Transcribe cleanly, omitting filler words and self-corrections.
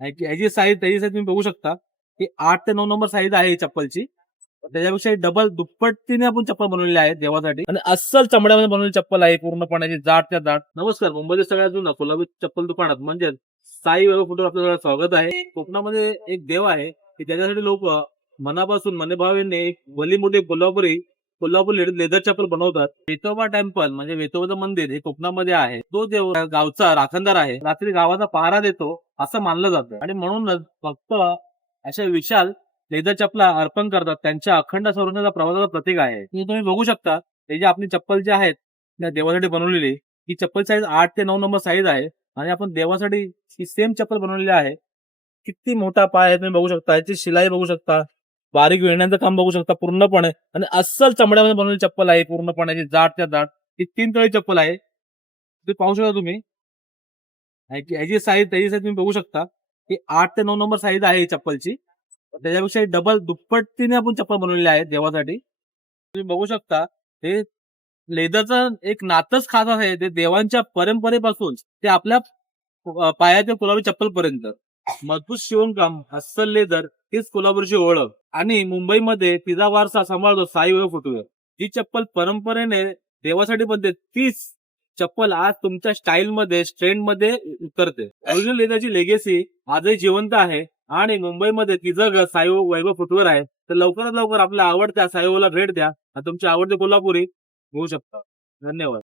याची साईज तुम्ही बघू शकता की 8 ते 9 नंबर साईज आहे ही चप्पलची. त्याच्यापेक्षा डबल दुप्पटीने आपण चप्पल बनवलेली आहे देवासाठी आणि अस्सल चमड्यामध्ये बनवलेली चप्पल आहे पूर्णपणे जाड त्या जाड. नमस्कार, मुंबईच्या सगळ्यात जुना कोल्हापूर चप्पल दुकानात म्हणजे साई वैभव फुटवर आपलं सगळं स्वागत आहे. कोकणामध्ये एक देव आहे की त्याच्यासाठी लोक मनापासून मनभावेने एक भली मोठी कोल्हापूर लेदर चप्पल बनवतात. वेतोबा टेम्पल म्हणजे वेतोबाचं मंदिर हे कोकणामध्ये आहे. तो देव गावचा राखणदार आहे. रात्री गावाचा पहारा देतो असं मानलं जातं आणि म्हणूनच फक्त अशा विशाल लेदर चपला अर्पण करतात. त्यांच्या अखंड संरक्षणाचा प्रवासाचं प्रतीक आहे. हे तुम्ही बघू शकता. हे जे आपली चप्पल जी आहेत त्या देवासाठी बनवलेली ही चप्पल साईज 8 ते 9 नंबर साईज आहे आणि आपण देवासाठी ही सेम चप्पल बनवलेली आहे. किती मोठा पाय आहे तुम्ही बघू शकता. याची शिलाई बघू शकता. बारीक विणण्याचं काम बघू शकता पूर्णपणे आणि अस्सल चमड्यामध्ये बनवलेली चप्पल आहे पूर्णपणे जाड त्या जाड. ही 3 तळी चप्पल आहे. ते पाहू शकता तुम्ही. याची साईज तुम्ही बघू शकता की 8 ते 9 नंबर साईज आहे ही चप्पलची. त्याच्यापेक्षा डबल दुप्पटीने आपण चप्पल बनवलेली आहे देवासाठी. तुम्ही बघू शकता हे लेदरचं एक नातच खास आहे. ते देवांच्या परंपरेपासून ते आपल्या पायाच्या कोल्हापुरी चप्पल पर्यंत मजबूत शिवणकाम अस्सल लेदर हीच कोल्हापूरची ओळख आणि मुंबईमध्ये तिचा वारसा सांभाळतो साई वैभव फुटवेअर. ही चप्पल परंपरेने देवासाठी बनते तीच चप्पल आज तुमच्या स्टाईल मध्ये ट्रेंड मध्ये उतरते. ओरिजिनल लेदरची लेगेसी आजही जिवंत आहे आणि मुंबईमध्ये तिचं साई वैभव फुटवेअर आहे. तर लवकरात लवकर आपल्या आवडत्या साई वैभवला भेट द्या आणि तुमची आवडती कोल्हापुरी होऊ शकता. धन्यवाद.